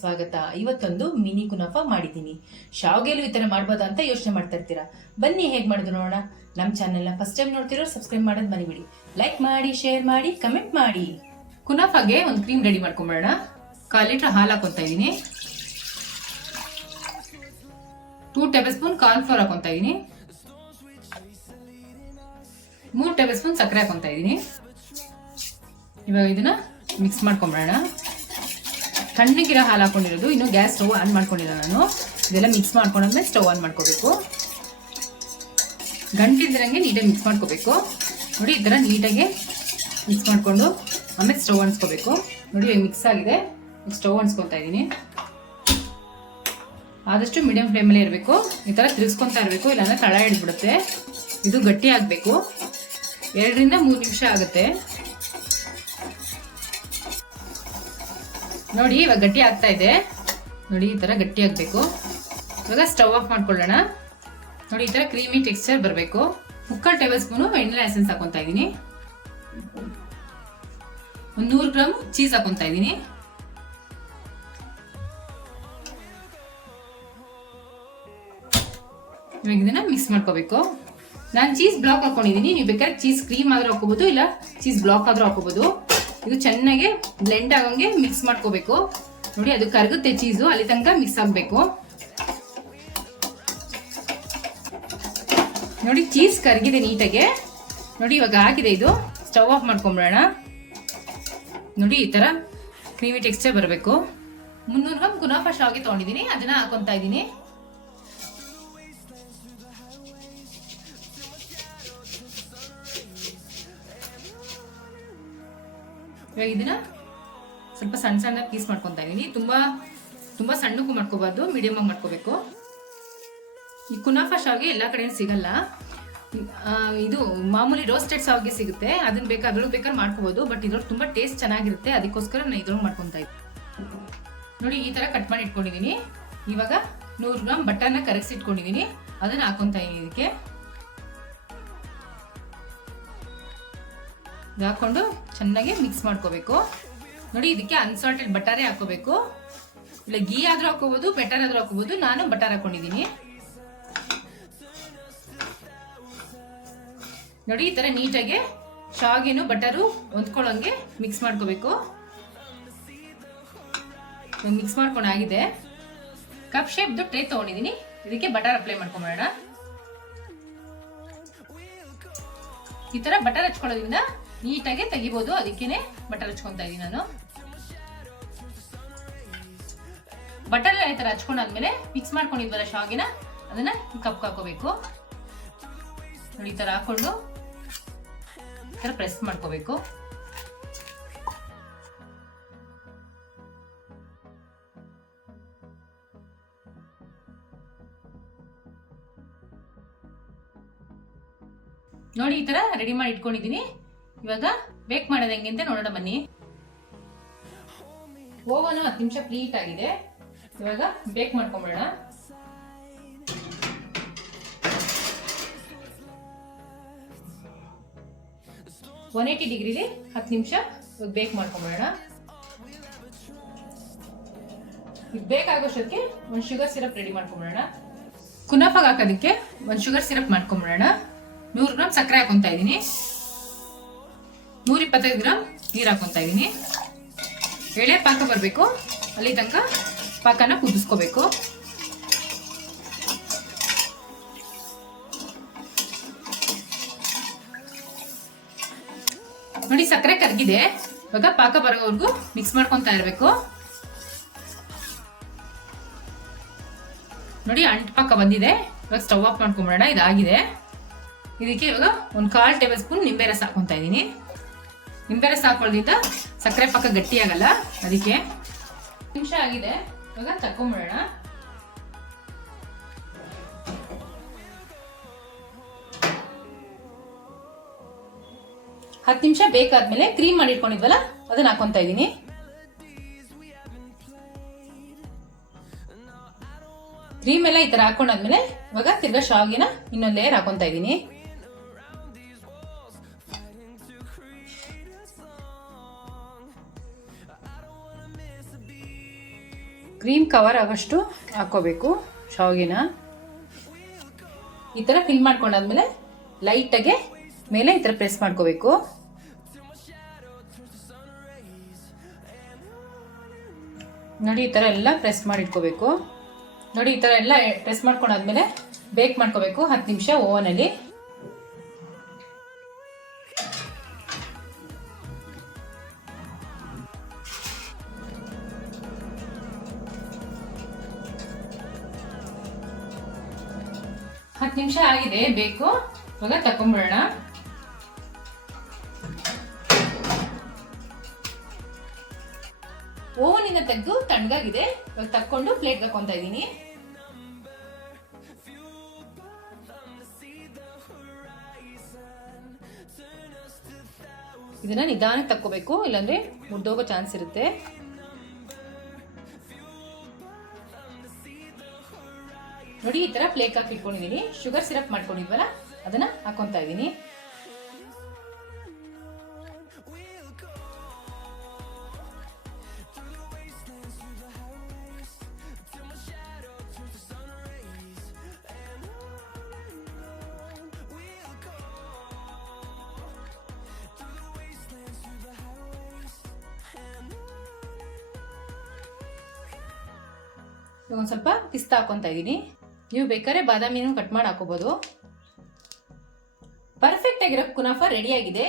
ಸ್ವಾಗತ. ಇವತ್ತೊಂದು ಮಿನಿ ಕುನಾಫಾ ಮಾಡಿದ್ದೀನಿ. ಶಾವ್ಗೆಲು ಈ ತರ ಮಾಡ್ಬೋದಾ ಅಂತ ಯೋಚನೆ ಮಾಡ್ತಾ ಇರ್ತೀರಾ. ಬನ್ನಿ ಹೇಗೆ ಮಾಡೋದು ನೋಡೋಣ. ನಮ್ಮ ಚಾನೆಲ್ನ ಫಸ್ಟ್ ಟೈಮ್ ನೋಡ್ತಿರೋ ಸಬ್ಸ್ಕ್ರೈಬ್ ಮಾಡೋದು ಮರಿಬೇಡಿ. ಲೈಕ್ ಮಾಡಿ, ಶೇರ್ ಮಾಡಿ, ಕಮೆಂಟ್ ಮಾಡಿ. ಕುನಾಫಾಗೆ ಒಂದು ಕ್ರೀಮ್ ರೆಡಿ ಮಾಡ್ಕೊಂಬರೋಣ. 1/4 ಲೀಟರ್ ಹಾಲು ಹಾಕೊತಾ ಇದ್ದೀನಿ. 2 ಟೇಬಲ್ ಸ್ಪೂನ್ ಕಾರ್ನ್ ಫ್ಲೋರ್ ಹಾಕೊತಾ ಇದ್ದೀನಿ. 3 ಟೇಬಲ್ ಸ್ಪೂನ್ ಸಕ್ಕರೆ ಹಾಕೊತಾ ಇದ್ದೀನಿ. ಇವಾಗ ಇದನ್ನ ಮಿಕ್ಸ್ ಮಾಡ್ಕೊಂಬರೋಣ. ತಣ್ಣಗಿರೋ ಹಾಲು ಹಾಕೊಂಡಿರೋದು. ಇನ್ನು ಗ್ಯಾಸ್ ಸ್ಟವ್ ಆನ್ ಮಾಡ್ಕೊಂಡಿಲ್ಲ ನಾನು. ಇದೆಲ್ಲ ಮಿಕ್ಸ್ ಮಾಡ್ಕೊಂಡ್ಮೇಲೆ ಸ್ಟವ್ ಆನ್ ಮಾಡ್ಕೋಬೇಕು. ಗಂಟಿಲ್ದಿರಂಗೆ ನೀಟಾಗಿ ಮಿಕ್ಸ್ ಮಾಡ್ಕೋಬೇಕು. ನೋಡಿ, ಈ ಥರ ನೀಟಾಗಿ ಮಿಕ್ಸ್ ಮಾಡಿಕೊಂಡು ಆಮೇಲೆ ಸ್ಟವ್ ಅನ್ಸ್ಕೋಬೇಕು. ನೋಡಿ, ಮಿಕ್ಸ್ ಆಗಿದೆ. ಸ್ಟವ್ ಅನ್ಸ್ಕೊತಾ ಇದ್ದೀನಿ. ಆದಷ್ಟು ಮೀಡಿಯಂ ಫ್ಲೇಮಲ್ಲೇ ಇರಬೇಕು. ಈ ಥರ ತಿರ್ಸ್ಕೊತಾ ಇರಬೇಕು, ಇಲ್ಲಾಂದ್ರೆ ತಳ ಹಿಡಿದ್ಬಿಡುತ್ತೆ. ಇದು ಗಟ್ಟಿ ಆಗಬೇಕು. 2 ರಿಂದ 3 ನಿಮಿಷ ಆಗುತ್ತೆ. ನೋಡಿ, ಇವಾಗ ಗಟ್ಟಿ ಆಗ್ತಾ ಇದೆ. ನೋಡಿ, ಈ ತರ ಗಟ್ಟಿ ಆಗ್ಬೇಕು. ಇವಾಗ ಸ್ಟವ್ ಆಫ್ ಮಾಡ್ಕೊಳ್ಳೋಣ. ನೋಡಿ, ಈ ತರ ಕ್ರೀಮಿ ಟೆಕ್ಸ್ಚರ್ ಬರಬೇಕು. 3/4 ಟೇಬಲ್ ಸ್ಪೂನು ವೆನಿಲಾ ಎಸೆನ್ಸ್ ಹಾಕೊಂತಾ ಇದ್ದೀನಿ. 100 ಗ್ರಾಮ್ ಚೀಸ್ ಹಾಕೊಂತಾ ಇದ್ದೀನಿ. ಇವಾಗ ಇದನ್ನ ಮಿಕ್ಸ್ ಮಾಡ್ಕೋಬೇಕು. ನಾನು ಚೀಸ್ ಬ್ಲಾಕ್ ಹಾಕೊಂಡಿದ್ದೀನಿ. ನೀವು ಬೇಕಾದ್ರೆ ಚೀಸ್ ಕ್ರೀಮ್ ಆದ್ರೂ ಹಾಕೋಬಹುದು, ಇಲ್ಲ ಚೀಸ್ ಬ್ಲಾಕ್ ಆದ್ರೂ ಹಾಕೋಬಹುದು. ಇದು ಚೆನ್ನಾಗಿ ಬ್ಲೆಂಡ್ ಆಗಂಗೆ ಮಿಕ್ಸ್ ಮಾಡ್ಕೋಬೇಕು. ನೋಡಿ, ಅದು ಕರಗುತ್ತೆ ಚೀಸು, ಅಲ್ಲಿ ತನಕ ಮಿಕ್ಸ್ ಆಗಬೇಕು. ನೋಡಿ, ಚೀಸ್ ಕರಗಿದೆ ನೀಟಾಗೆ. ನೋಡಿ, ಇವಾಗ ಆಗಿದೆ. ಇದು ಸ್ಟವ್ ಆಫ್ ಮಾಡ್ಕೊಂಬಿಡೋಣ. ನೋಡಿ, ಈ ತರ ಕ್ರೀಮಿ ಟೆಕ್ಸ್ಚರ್ ಬರಬೇಕು. 300 ಗ್ರಾಮ್ ಕುನಾಫಾ ಶಾವ್ಗೆ ತಗೊಂಡಿದ್ದೀನಿ, ಅದನ್ನ ಹಾಕೊಂತಾ ಇದ್ದೀನಿ. ಇವಾಗ ಇದನ್ನ ಸ್ವಲ್ಪ ಸಣ್ಣ ಸಣ್ಣ ಪೀಸ್ ಮಾಡ್ಕೊತಾ ಇದೀನಿ. ತುಂಬಾ ಸಣ್ಣಕ್ಕೂ ಮಾಡ್ಕೋಬಾರ್ದು, ಮೀಡಿಯಂ ಆಗಿ ಮಾಡ್ಕೋಬೇಕು. ಈ ಕುನಾಫಾ ಶಾವ್ಗೆ ಎಲ್ಲಾ ಕಡೆ ಸಿಗಲ್ಲ. ಇದು ಮಾಮೂಲಿ ರೋಸ್ಟೆಡ್ ಶಾವ್ಗೆ ಸಿಗುತ್ತೆ. ಅದನ್ನ ಬೇಕಾದ್ರೆ ಮಾಡ್ಕೋಬಹುದು. ಬಟ್ ಇದ್ರೊಳಗೆ ತುಂಬಾ ಟೇಸ್ಟ್ ಚೆನ್ನಾಗಿರುತ್ತೆ. ಅದಕ್ಕೋಸ್ಕರ ನಾನು ಇದ್ರೊಳಗೆ ಮಾಡ್ಕೊತಾ ಇದ್ದೀನಿ. ನೋಡಿ, ಈ ತರ ಕಟ್ ಮಾಡಿ ಇಟ್ಕೊಂಡಿದೀನಿ. ಇವಾಗ 100 ಗ್ರಾಮ್ ಬಟರ್ನ ಕರಗಿಸಿ ಇಟ್ಕೊಂಡಿದೀನಿ. ಅದನ್ನ ಹಾಕೊಂತಾ ಇದೀನಿ. ಇದಕ್ಕೆ ಹಾಕೊಂಡು ಚೆನ್ನಾಗಿ ಮಿಕ್ಸ್ ಮಾಡ್ಕೋಬೇಕು. ನೋಡಿ, ಇದಕ್ಕೆ ಅನ್ಸಾಲ್ಟೆಡ್ ಬಟರೇ ಹಾಕೋಬೇಕು. ಇಲ್ಲ ಗೀ ಆದ್ರೂ ಹಾಕೋಬಹುದು, ಬೆಟರ್ ಆದ್ರೂ ಹಾಕೋಬಹುದು. ನಾನು ಬಟರ್ ಹಾಕೊಂಡಿದ್ದೀನಿ. ನೋಡಿ, ಈ ತರ ನೀಟಾಗಿ ಶಾವ್ಗೆನು ಬಟರು ಹೊಂದ್ಕೊಳ್ಳೋಂಗೆ ಮಿಕ್ಸ್ ಮಾಡ್ಕೋಬೇಕು. ಮಿಕ್ಸ್ ಮಾಡ್ಕೊಂಡು ಆಗಿದೆ. ಕಪ್ ಶೇಪ್ದು ಟ್ರೇ ತಗೊಂಡಿದ್ದೀನಿ. ಇದಕ್ಕೆ ಬಟರ್ ಅಪ್ಲೈ ಮಾಡ್ಕೊಂಬೋಣ. ಈ ತರ ಬಟರ್ ಹಚ್ಕೊಳ್ಳೋದ್ರಿಂದ ನೀಟಾಗಿ ತೆಗಿಬಹುದು. ಅದಕ್ಕೇನೆ ಬಟರ್ ಹಚ್ಕೊಂತಾ ಇದೀನಿ ನಾನು. ಬಟರ್ ಈ ತರ ಹಚ್ಕೊಂಡಾದ್ಮೇಲೆ ಮಿಕ್ಸ್ ಮಾಡ್ಕೊಂಡಿದ್ವಲ್ಲ ಶಾವ್ಗೆನ, ಅದನ್ನ ಕಪ್ ಹಾಕೋಬೇಕು. ನೋಡಿ, ಈ ತರ ಹಾಕೊಂಡು ಈ ತರ ಪ್ರೆಸ್ ಮಾಡ್ಕೋಬೇಕು. ನೋಡಿ, ಈ ತರ ರೆಡಿ ಮಾಡಿ ಇಟ್ಕೊಂಡಿದೀನಿ. ಇವಾಗ ಬೇಕ್ ಮಾಡೋದು ಹೆಂಗೆ ಅಂತ ನೋಡೋಣ ಬನ್ನಿ. ಓವನ್ 10 ನಿಮಿಷ ಪ್ರೀಟ್ ಆಗಿದೆ. ಇವಾಗ ಬೇಕ್ ಮಾಡ್ಕೊಂಬಿಡೋಣ. ಒನ್ 180 ಡಿಗ್ರಿಲಿ 10 ನಿಮಿಷ ಬೇಕ್ ಮಾಡ್ಕೊಂಬಿಡೋಣ. ಬೇಕಾಗೋಷ್ಟಕ್ಕೆ ಒಂದು ಶುಗರ್ ಸಿರಪ್ ರೆಡಿ ಮಾಡ್ಕೊಂಬಿಡೋಣ. ಕುನಾಫಾಗ್ ಹಾಕೋದಕ್ಕೆ ಒಂದು ಶುಗರ್ ಸಿರಪ್ ಮಾಡ್ಕೊಂಬಿಡೋಣ. 100 ಗ್ರಾಮ್ ಸಕ್ಕರೆ ಹಾಕೊಂತಾ ಇದೀನಿ. 125 ಗ್ರಾಮ್ ನೀರು ಹಾಕೊಂತಾ ಇದೀನಿ. ಎಳೆ ಪಾಕ ಬರಬೇಕು, ಅಲ್ಲಿ ತನಕ ಪಾಕನ ಕುದಿಸ್ಕೋಬೇಕು. ನೋಡಿ, ಸಕ್ಕರೆ ಕರಗಿದೆ. ಇವಾಗ ಪಾಕ ಬರೋವರೆಗೂ ಮಿಕ್ಸ್ ಮಾಡ್ಕೊಂತಾ ಇರಬೇಕು. ನೋಡಿ, ಅಂಟು ಪಾಕ ಬಂದಿದೆ. ಇವಾಗ ಸ್ಟವ್ ಆಫ್ ಮಾಡ್ಕೊಂಬಿಡೋಣ. ಇದಾಗಿದೆ. ಇದಕ್ಕೆ ಇವಾಗ ಒಂದು 1/4 ಟೇಬಲ್ ಸ್ಪೂನ್ ನಿಂಬೆ ರಸ ಹಾಕೊಂತಾ ಇದೀನಿ. ನಿಂಬೆ ರಸ ಹಾಕೊಳ್ಳೋದ್ರಿಂದ ಸಕ್ಕರೆ ಪಾಕ ಗಟ್ಟಿ ಆಗಲ್ಲ. ಅದಕ್ಕೆ ನಿಮಿಷ ಆಗಿದೆ. ಇವಾಗ ತಕೊಂಬಿಡೋಣ. ಹತ್ತು ನಿಮಿಷ ಬೇಕಾದ್ಮೇಲೆ ಕ್ರೀಮ್ ಮಾಡಿ ಇಟ್ಕೊಂಡಿದ್ವಲ್ಲ, ಅದನ್ನ ಹಾಕೊಂತಾ ಇದೀನಿ. ಕ್ರೀಮ್ ಎಲ್ಲ ಈ ತರ ಹಾಕೊಂಡಾದ್ಮೇಲೆ ಇವಾಗ ತಿರ್ಗಾ ಶಾವ್ಗೆನ ಇನ್ನೊಂದು ಲೇಯರ್ ಹಾಕೊಂತಾ ಇದೀನಿ. ಕ್ರೀಮ್ ಕವರ್ ಆಗೋಷ್ಟು ಹಾಕ್ಕೋಬೇಕು ಶಾವಿಗೆನ. ಈ ಥರ ಫಿಲ್ ಮಾಡ್ಕೊಂಡಾದ್ಮೇಲೆ ಲೈಟಾಗೆ ಮೇಲೆ ಈ ಥರ ಪ್ರೆಸ್ ಮಾಡ್ಕೋಬೇಕು. ನೋಡಿ ಈ ಥರ ಎಲ್ಲ ಪ್ರೆಸ್ ಮಾಡಿ ಇಟ್ಕೋಬೇಕು. ನೋಡಿ ಈ ಥರ ಎಲ್ಲ ಪ್ರೆಸ್ ಮಾಡ್ಕೊಂಡಾದ್ಮೇಲೆ ಬೇಕ್ ಮಾಡ್ಕೋಬೇಕು 10 ನಿಮಿಷ ಓವನಲ್ಲಿ. ಹತ್ತು ನಿಮಿಷ ಆಗಿದೆ ಬೇಕು. ಇವಾಗ ತಕೊಂಡ್ಬಿಡೋಣ. ಓವನಿಂದ ತೆಗೆದು ತಣ್ಣಗಾಗಿದೆ. ಇವಾಗ ತಕ್ಕೊಂಡು ಪ್ಲೇಟ್ಗೆ ಹಾಕೊಂತ ಇದ್ದೀನಿ. ಇದನ್ನ ನಿಧಾನಕ್ಕೆ ತಕ್ಕೋಬೇಕು, ಇಲ್ಲಾಂದ್ರೆ ಮುರಿದೋಗೋ ಚಾನ್ಸ್ ಇರುತ್ತೆ. ನೋಡಿ ಈ ತರ ಪ್ಲೇಟ್ ಹಾಕಿ ಇಟ್ಕೊಂಡಿದ್ದೀನಿ. ಶುಗರ್ ಸಿರಪ್ ಮಾಡ್ಕೊಂಡಿದ್ವಲ್ಲ ಅದನ್ನ ಹಾಕೊಂತ ಇದ್ದೀನಿ. ಒಂದು ಸ್ವಲ್ಪ ಪಿಸ್ತಾ ಹಾಕೊಂತ ಇದ್ದೀನಿ. ನೀವು ಬೇಕಾದ್ರೆ ಬಾದಾಮಿನೂ ಕಟ್ ಮಾಡಿ ಹಾಕೋಬಹುದು. ಪರ್ಫೆಕ್ಟ್ ಆಗಿರೋ ಕುನಾಫಾ ರೆಡಿ ಆಗಿದೆ.